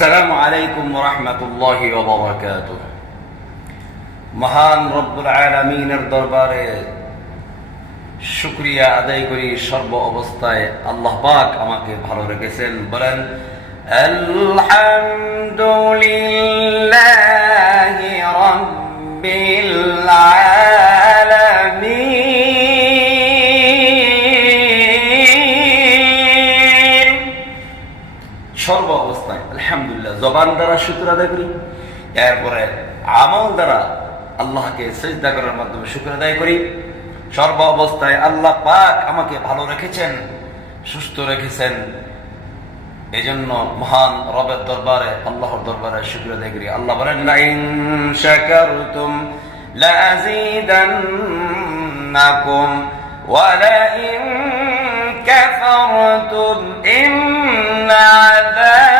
আসসালামু আলাইকুম ওয়া রাহমাতুল্লাহি ওয়া বারাকাতুহু। মহান রব্বুল আলামিনের দরবারে শুকরিয়া আদায় করি, সর্ব অবস্থায় আল্লাহ পাক আমাকে ভালো রেখেছেন। বলেন আলহামদুলিল্লাহি রাব্বিল আলামিন। সর্ব অবস্থায় আলহামদুলিল্লাহ জবান দ্বারা শুকর আদায় করি, এরপরে আমল দ্বারা আল্লাহকে সিজদা করার মাধ্যমে শুকর আদায় করি। সর্ব অবস্থায় আল্লাহ পাক আমাকে ভালো রেখেছেন, সুস্থ রেখেছেন, এই জন্য মহান রবের দরবারে, আল্লাহর দরবারে শুকর আদায় করি। আল্লাহ বলেন লাইন শাকারতুম লাযীদান্নাকুম ওয়া লাইন কাফারতুম ইন্না আযাব